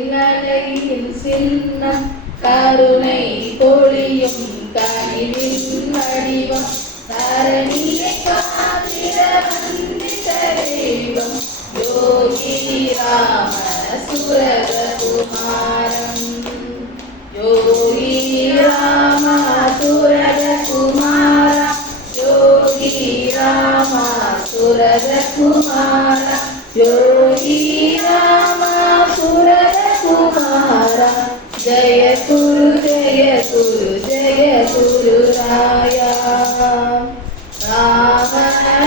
കലയിൽ സിന്ന കരുണൈ പൊളിയും കനിവിൻ അടിവം ധരണിയെ കാതിരവന്ദിതരൈവം യോഗി രാമ സുരകുമാരം യോഗി രാമ സുരകുമാര குமார ஜய குரு ஜய குரு ஜய குரு ராயா ராம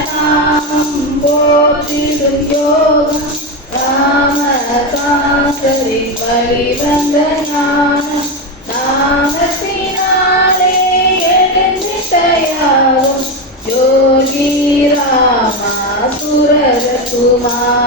நாமம் போற்றிடும் யோகம் ராம காசரி வழிவந்த ஞானம் நாமத்தினாலே எழுந்து யாவும் யோகி ராமா சுரர குமார்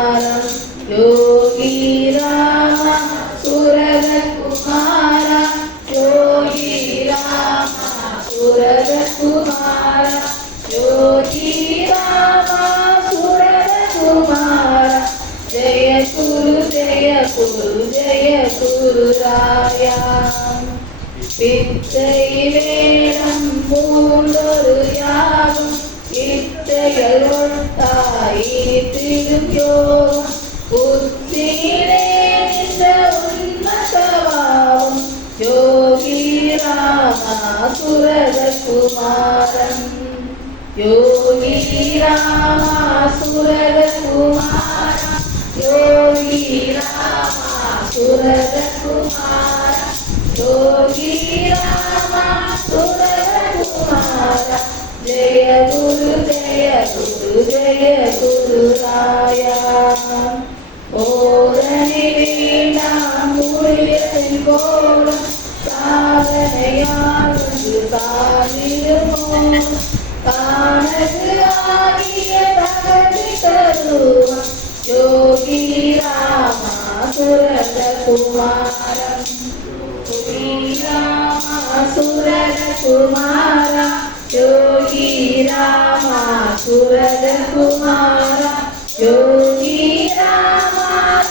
குரு ஜய குரு ஜய குரு ராயா பிச்சை வேடம் மூன்றொரு யாகம் யோகம் புத்தியிலே நின்ற யோகி ராமா சுரத யோகி ராமா சுரத குமார யோகி ராமா சுரத குமார யோகி ராமா சுரத குமார ஜய குரு ஜய குரு ஜய குரு ராயா ஓரணி வேண்டாம் குளிரின் கோலம் சாதனையால் வந்து ಕಾಣದ ಆದಿಯ ಪ್ರಕಟಿಸರುವ ಯೋಗಿ ರಾಮ ಸುರದ ಕುಮಾರ ಮುನಿ ರಾಮ ಸುರದ ಕುಮಾರ ಯೋಗಿ ರಾಮ ಸುರದ ಕುಮಾರ ಯೋಗಿ ರಾಮ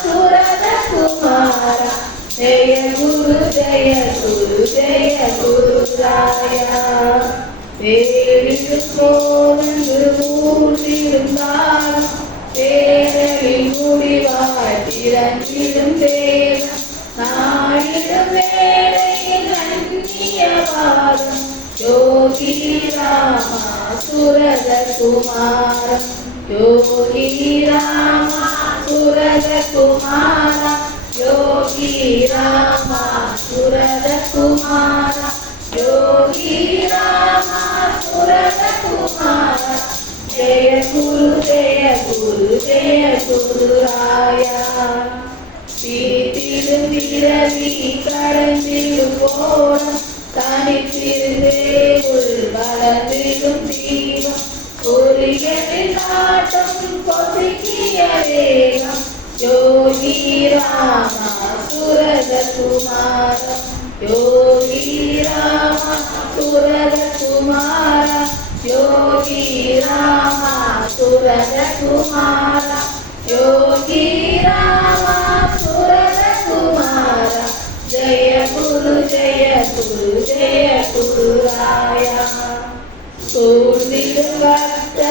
ಸುರದ ಕುಮಾರ ಜಯ ಗುರು ಜಯ ஜய குரு ராயா முடிவாய் திறந்திடும் தேவன் வேளையில் அந்நியவாதம் யோகி ராமா சுரத குமாரம் யோகி ராமா சுரத குமார யோகி ராமா சுரத குமார. கடவி கடந்திடும் போனம். தனித்திருந்தே ஒரு வளர்ந்திடும் தீபம். ஒளிகளின் நாட்டம் பொசுக்கிய வேகம். யோகி ராமா சுரத யோகி ராமா சுரத குமார யோகி ராமா சுரத குமார சூழ்ந்திடும் வர்த்த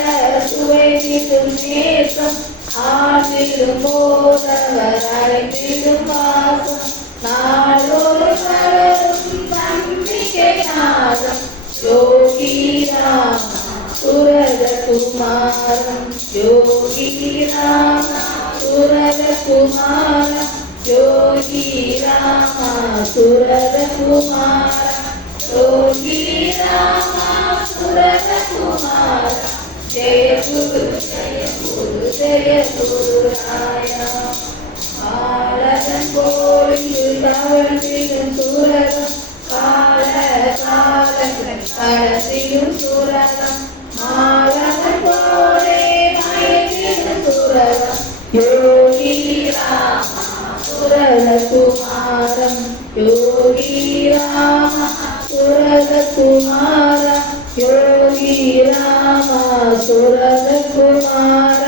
சுவைதிடும் நேசம் ஆழ்ந்திடும் போதவர் அழைத்திடும் வாசம் நாளோடு மலரும் நம்பிக்கை நாதம் யோகி ராமா சுரத குமாரம் யோகி ராமா சுரத सुरला योगी रामा सुरलकुमारं योगी रामा सुरलकुमार योगी रामा सुरलकुमार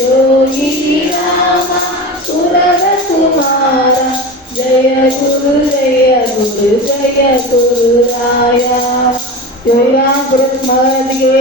योगी रामा सुरलकुमार जय गुरु जय गुरु जय गुरुराया योगा गुरुमगे